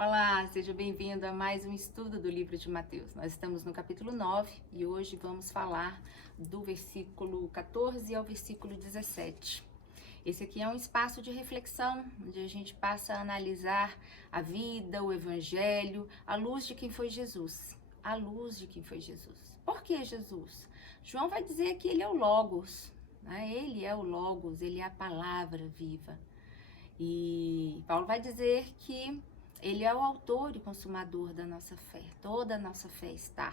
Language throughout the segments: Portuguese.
Olá, seja bem-vindo a mais um estudo do livro de Mateus. Nós estamos no capítulo 9 e hoje vamos falar do versículo 14 ao versículo 17. Esse aqui é um espaço de reflexão, onde a gente passa a analisar a vida, o evangelho, à luz de quem foi Jesus. À luz de quem foi Jesus. Por que Jesus? João vai dizer que ele é o Logos, né? Ele é o Logos, ele é a palavra viva. E Paulo vai dizer que ele é o autor e consumador da nossa fé. Toda a nossa fé está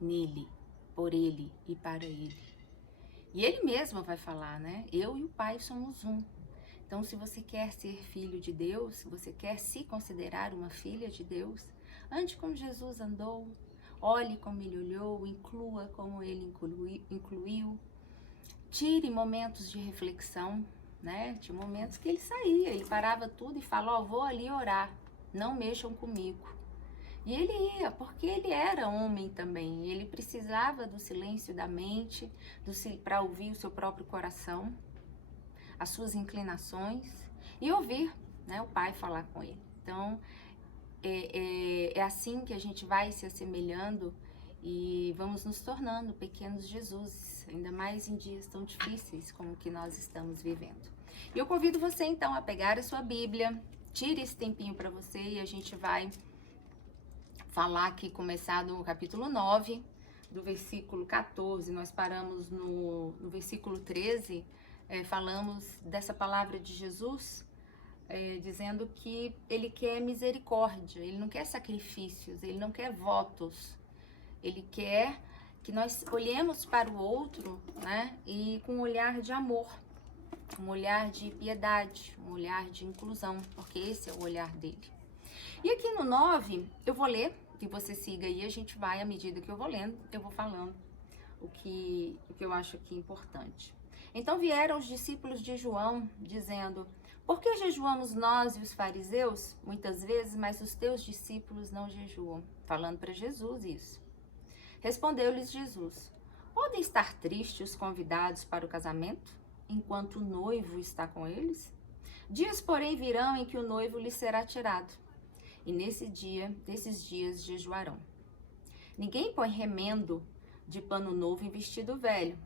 nele, por ele e para ele. E ele mesmo vai falar, né? Eu e o Pai somos um. Então, se você quer ser filho de Deus, se você quer se considerar uma filha de Deus, ande como Jesus andou, olhe como ele olhou, inclua como ele incluiu. Tire momentos de reflexão, né? Tinha momentos que ele saía, ele parava tudo e falava, vou ali orar, não mexam comigo. E ele ia, porque ele era homem também, ele precisava do silêncio da mente, para ouvir o seu próprio coração, as suas inclinações e ouvir, né, o Pai falar com ele. Então, é assim que a gente vai se assemelhando e vamos nos tornando pequenos Jesuses, ainda mais em dias tão difíceis como o que nós estamos vivendo. E eu convido você então a pegar a sua Bíblia, tire esse tempinho para você e a gente vai falar aqui, começar no capítulo 9, do versículo 14, nós paramos no versículo 13, falamos dessa palavra de Jesus, dizendo que ele quer misericórdia, ele não quer sacrifícios, ele não quer votos, ele quer que nós olhemos para o outro, né, e com um olhar de amor, um olhar de piedade, um olhar de inclusão, porque esse é o olhar dele. E aqui no 9, eu vou ler, que você siga aí, a gente vai, à medida que eu vou lendo, eu vou falando o que eu acho aqui importante. Então vieram os discípulos de João, dizendo, por que jejuamos nós e os fariseus, muitas vezes, mas os teus discípulos não jejuam? Falando para Jesus isso. Respondeu-lhes Jesus, podem estar tristes os convidados para o casamento, enquanto o noivo está com eles? Dias, porém, virão em que o noivo lhes será tirado, e nesses dias jejuarão. Ninguém põe remendo de pano novo em vestido velho,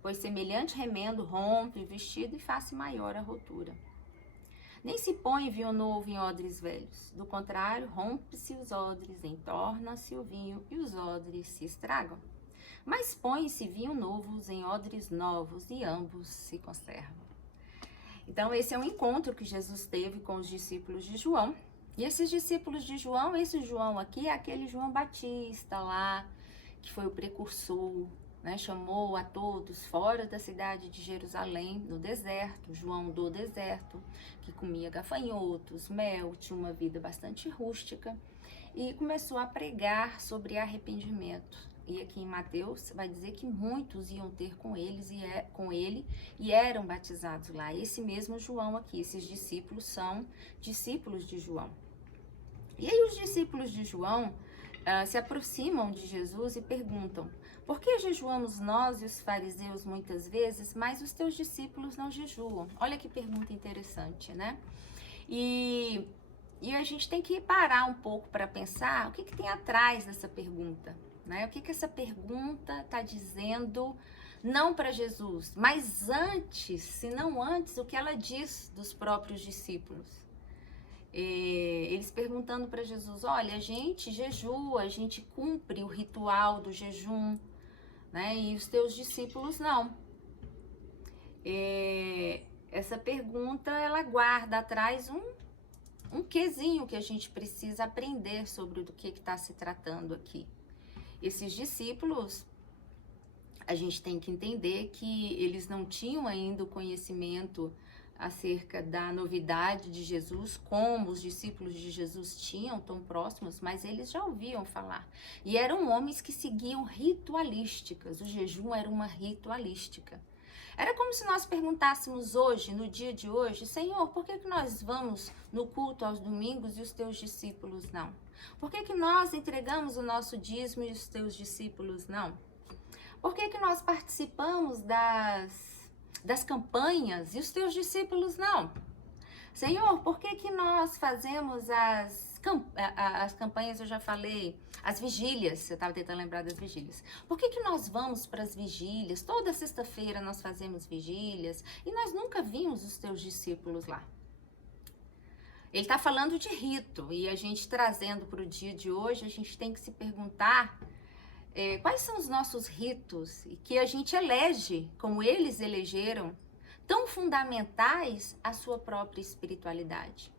pois semelhante remendo rompe o vestido e faz maior a rotura. Nem se põe vinho novo em odres velhos, do contrário, rompe-se os odres, entorna-se o vinho e os odres se estragam. Mas põe-se vinho novos em odres novos e ambos se conservam. Então esse é um encontro que Jesus teve com os discípulos de João. E esses discípulos de João, esse João aqui é aquele João Batista lá, que foi o precursor, né? Chamou a todos fora da cidade de Jerusalém, no deserto, João do deserto, que comia gafanhotos, mel, tinha uma vida bastante rústica, e começou a pregar sobre arrependimento. E aqui em Mateus vai dizer que muitos iam ter com ele e eram batizados lá. Esse mesmo João aqui, esses discípulos são discípulos de João. E aí os discípulos de João se aproximam de Jesus e perguntam, por que jejuamos nós e os fariseus muitas vezes, mas os teus discípulos não jejuam? Olha que pergunta interessante, né? E a gente tem que parar um pouco para pensar o que tem atrás dessa pergunta, né? O que essa pergunta está dizendo, não para Jesus, mas antes, se não antes, o que ela diz dos próprios discípulos. Eles perguntando para Jesus, olha, a gente jejua, a gente cumpre o ritual do jejum, né? E os teus discípulos não. Essa pergunta, ela guarda atrás um quezinho que a gente precisa aprender sobre do que está se tratando aqui. Esses discípulos, a gente tem que entender que eles não tinham ainda o conhecimento acerca da novidade de Jesus, como os discípulos de Jesus tinham tão próximos, mas eles já ouviam falar. E eram homens que seguiam ritualísticas, o jejum era uma ritualística. Era como se nós perguntássemos hoje, no dia de hoje, Senhor, por que nós vamos no culto aos domingos e os teus discípulos não? Por que nós entregamos o nosso dízimo e os teus discípulos não? Por que nós participamos das campanhas e os teus discípulos não? Senhor, por que que nós fazemos as campanhas, eu já falei, as vigílias, eu estava tentando lembrar das vigílias. Por que que nós vamos para as vigílias? Toda sexta-feira nós fazemos vigílias e nós nunca vimos os teus discípulos lá. Ele está falando de rito e a gente trazendo para o dia de hoje, a gente tem que se perguntar quais são os nossos ritos e que a gente elege, como eles elegeram, tão fundamentais à sua própria espiritualidade.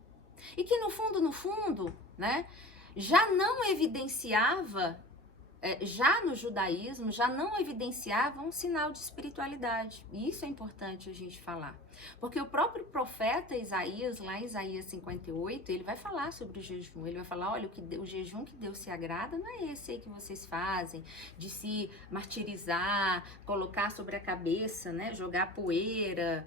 E que no fundo, né, já não evidenciava, já no judaísmo, já não evidenciava um sinal de espiritualidade. E isso é importante a gente falar. Porque o próprio profeta Isaías, lá em Isaías 58, ele vai falar sobre o jejum. Ele vai falar, olha, o jejum que Deus se agrada não é esse aí que vocês fazem, de se martirizar, colocar sobre a cabeça, né, jogar poeira,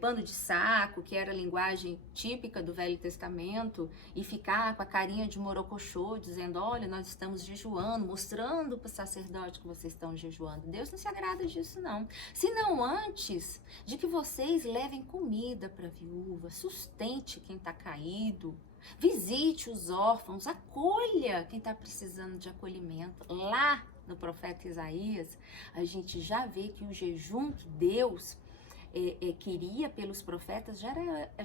pano de saco, que era a linguagem típica do Velho Testamento, e ficar com a carinha de morocochô, dizendo, olha, nós estamos jejuando, mostrando para o sacerdote que vocês estão jejuando. Deus não se agrada disso, não. Senão antes de que vocês levem comida para a viúva, sustente quem está caído, visite os órfãos, acolha quem está precisando de acolhimento. Lá no profeta Isaías, a gente já vê que o jejum que Deus queria pelos profetas já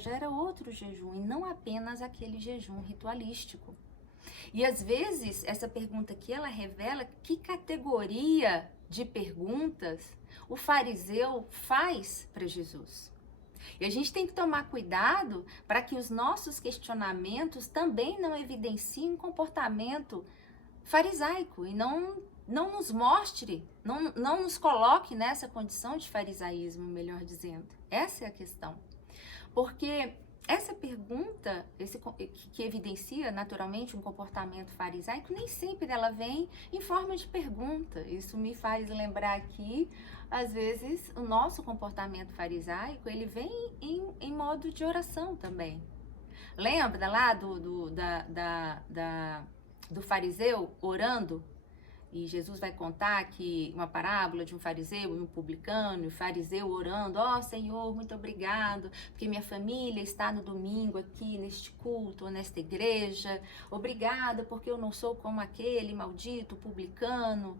era outro jejum, e não apenas aquele jejum ritualístico. E às vezes, essa pergunta aqui, ela revela que categoria de perguntas o fariseu faz para Jesus. E a gente tem que tomar cuidado para que os nossos questionamentos também não evidenciem um comportamento farisaico e não nos mostre, não nos coloque nessa condição de farisaísmo, melhor dizendo. Essa é a questão. Porque essa pergunta, que evidencia naturalmente um comportamento farisaico, nem sempre ela vem em forma de pergunta. Isso me faz lembrar aqui, às vezes, o nosso comportamento farisaico, ele vem em modo de oração também. Lembra lá do fariseu orando? E Jesus vai contar que uma parábola de um fariseu e um publicano, e o fariseu orando, ó Senhor, muito obrigado, porque minha família está no domingo aqui neste culto, nesta igreja, obrigada porque eu não sou como aquele maldito publicano,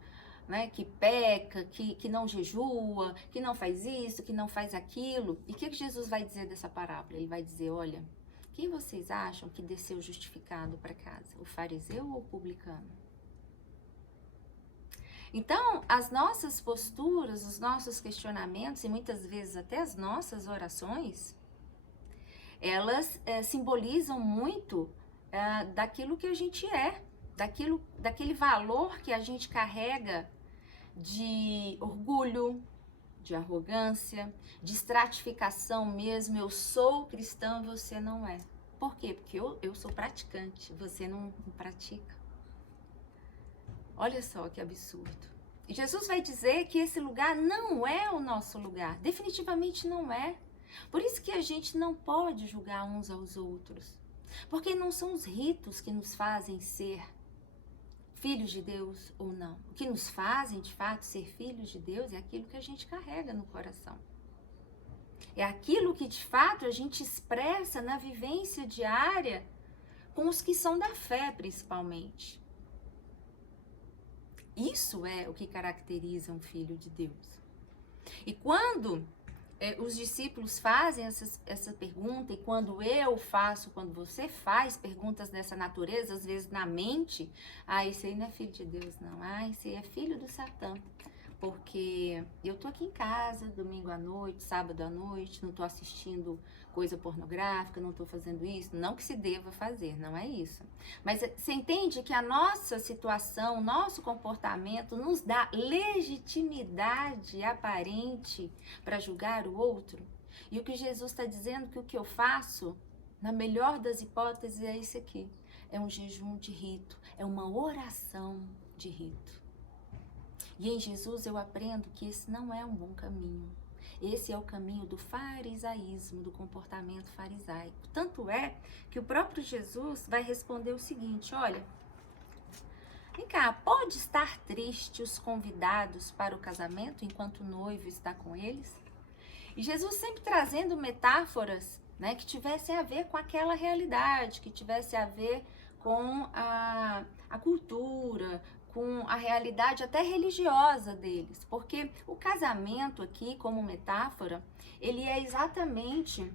né, que peca, que não jejua, que não faz isso, que não faz aquilo. E o que Jesus vai dizer dessa parábola? Ele vai dizer, olha, quem vocês acham que desceu justificado para casa? O fariseu ou o publicano? Então, as nossas posturas, os nossos questionamentos e muitas vezes até as nossas orações, elas simbolizam muito daquilo que a gente é, daquele valor que a gente carrega de orgulho, de arrogância, de estratificação mesmo. Eu sou cristão, você não é. Por quê? Porque eu sou praticante, você não pratica. Olha só que absurdo. E Jesus vai dizer que esse lugar não é o nosso lugar. Definitivamente não é. Por isso que a gente não pode julgar uns aos outros. Porque não são os ritos que nos fazem ser filhos de Deus ou não. O que nos fazem, de fato, ser filhos de Deus é aquilo que a gente carrega no coração. É aquilo que, de fato, a gente expressa na vivência diária com os que são da fé, principalmente. Isso é o que caracteriza um filho de Deus. E quando os discípulos fazem essa pergunta, e quando eu faço, quando você faz perguntas dessa natureza, às vezes na mente, esse aí não é filho de Deus, não. Esse aí é filho do Satã. Porque eu tô aqui em casa, domingo à noite, sábado à noite, não tô assistindo coisa pornográfica, não tô fazendo isso, não que se deva fazer, não é isso. Mas você entende que a nossa situação, o nosso comportamento nos dá legitimidade aparente para julgar o outro? E o que Jesus está dizendo que o que eu faço, na melhor das hipóteses, é isso aqui. É um jejum de rito, é uma oração de rito. E em Jesus eu aprendo que esse não é um bom caminho. Esse é o caminho do farisaísmo, do comportamento farisaico. Tanto é que o próprio Jesus vai responder o seguinte, olha, vem cá, pode estar triste os convidados para o casamento enquanto o noivo está com eles? E Jesus sempre trazendo metáforas né, que tivessem a ver com aquela realidade, que tivesse a ver com a cultura, com a realidade até religiosa deles, porque o casamento aqui, como metáfora, ele é exatamente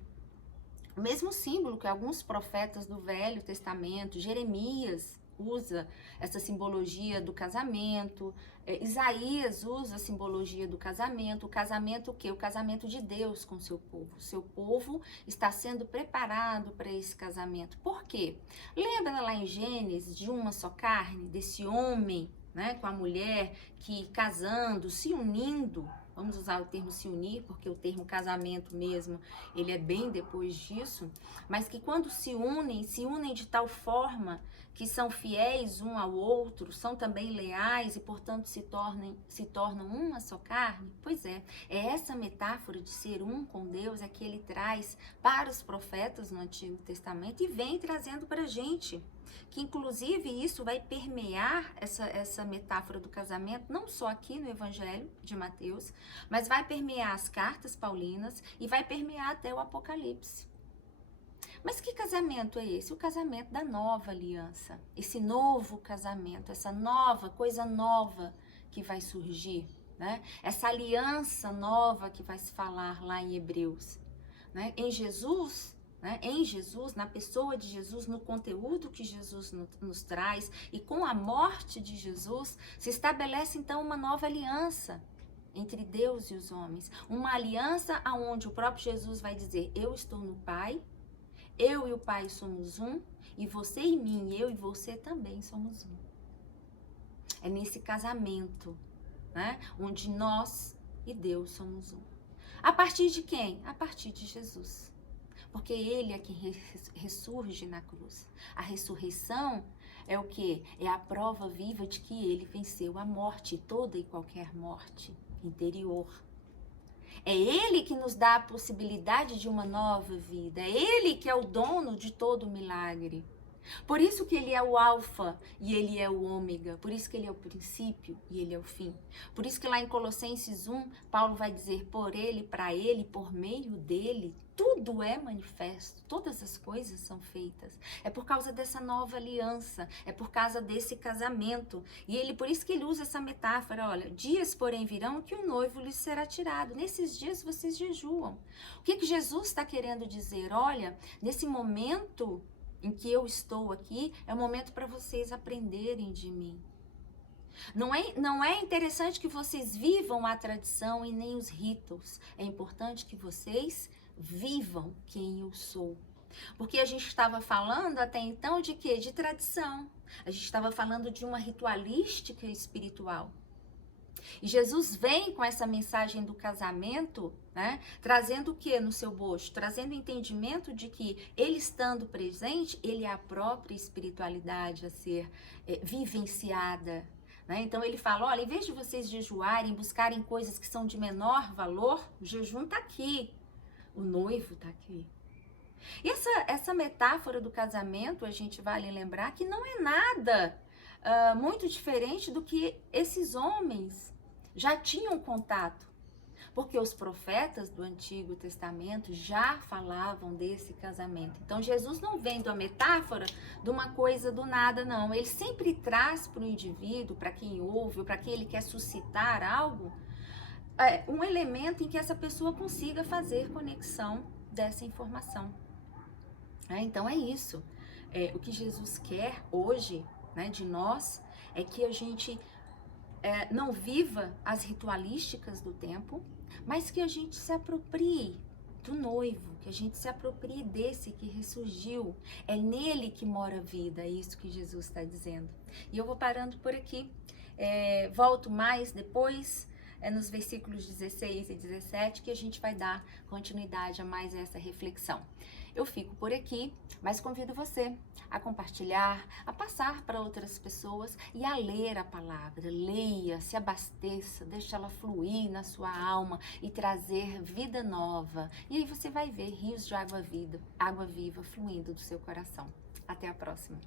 o mesmo símbolo que alguns profetas do Velho Testamento, Jeremias usa essa simbologia do casamento, Isaías usa a simbologia do casamento. O casamento o quê? O casamento de Deus com o seu povo. O seu povo está sendo preparado para esse casamento. Por quê? Lembra lá em Gênesis de uma só carne, desse homem, né, com a mulher que casando, se unindo. Vamos usar o termo se unir, porque o termo casamento mesmo, ele é bem depois disso, mas que quando se unem de tal forma que são fiéis um ao outro, são também leais e, portanto, se tornam uma só carne. Pois é essa metáfora de ser um com Deus é que ele traz para os profetas no Antigo Testamento e vem trazendo para a gente. Que inclusive isso vai permear essa metáfora do casamento, não só aqui no Evangelho de Mateus, mas vai permear as cartas paulinas e vai permear até o Apocalipse. Mas que casamento é esse? O casamento da nova aliança, esse novo casamento, essa nova, coisa nova que vai surgir, né? Essa aliança nova que vai se falar lá em Hebreus, né? Em Jesus, na pessoa de Jesus, no conteúdo que Jesus nos traz e com a morte de Jesus, se estabelece então uma nova aliança entre Deus e os homens. Uma aliança onde o próprio Jesus vai dizer: eu estou no Pai, eu e o Pai somos um, e você em mim, eu e você também somos um. É nesse casamento, né, onde nós e Deus somos um. A partir de quem? A partir de Jesus. Porque ele é quem ressurge na cruz. A ressurreição é o quê? É a prova viva de que ele venceu a morte, toda e qualquer morte interior. É ele que nos dá a possibilidade de uma nova vida. É ele que é o dono de todo o milagre. Por isso que ele é o alfa e ele é o ômega. Por isso que ele é o princípio e ele é o fim. Por isso que lá em Colossenses 1, Paulo vai dizer: por ele, para ele, por meio dele, tudo é manifesto, todas as coisas são feitas. É por causa dessa nova aliança, é por causa desse casamento. E ele, por isso que ele usa essa metáfora: olha, dias porém virão que o noivo lhes será tirado. Nesses dias vocês jejuam. O que Jesus está querendo dizer? Olha, nesse momento em que eu estou aqui, é o momento para vocês aprenderem de mim. Não é interessante que vocês vivam a tradição e nem os ritos. É importante que vocês vivam quem eu sou. Porque a gente estava falando até então de quê? De tradição. A gente estava falando de uma ritualística espiritual. E Jesus vem com essa mensagem do casamento, né, trazendo o que no seu bojo? Trazendo o entendimento de que ele estando presente, ele é a própria espiritualidade a ser vivenciada. Né? Então ele fala: olha, em vez de vocês jejuarem, buscarem coisas que são de menor valor, o jejum está aqui, o noivo está aqui. E essa metáfora do casamento, a gente vale lembrar que não é nada muito diferente do que esses homens já tinham contato, porque os profetas do Antigo Testamento já falavam desse casamento. Então Jesus não vem da metáfora de uma coisa do nada, não. Ele sempre traz para o indivíduo, para quem ouve, para quem ele quer suscitar algo, um elemento em que essa pessoa consiga fazer conexão dessa informação. Então é isso. O que Jesus quer hoje, né, de nós, é que a gente não viva as ritualísticas do tempo, mas que a gente se aproprie do noivo, que a gente se aproprie desse que ressurgiu. É nele que mora a vida, é isso que Jesus está dizendo. E eu vou parando por aqui. Volto mais depois, nos versículos 16 e 17, que a gente vai dar continuidade a mais essa reflexão. Eu fico por aqui, mas convido você a compartilhar, a passar para outras pessoas e a ler a palavra. Leia, se abasteça, deixe ela fluir na sua alma e trazer vida nova. E aí você vai ver rios de água viva fluindo do seu coração. Até a próxima.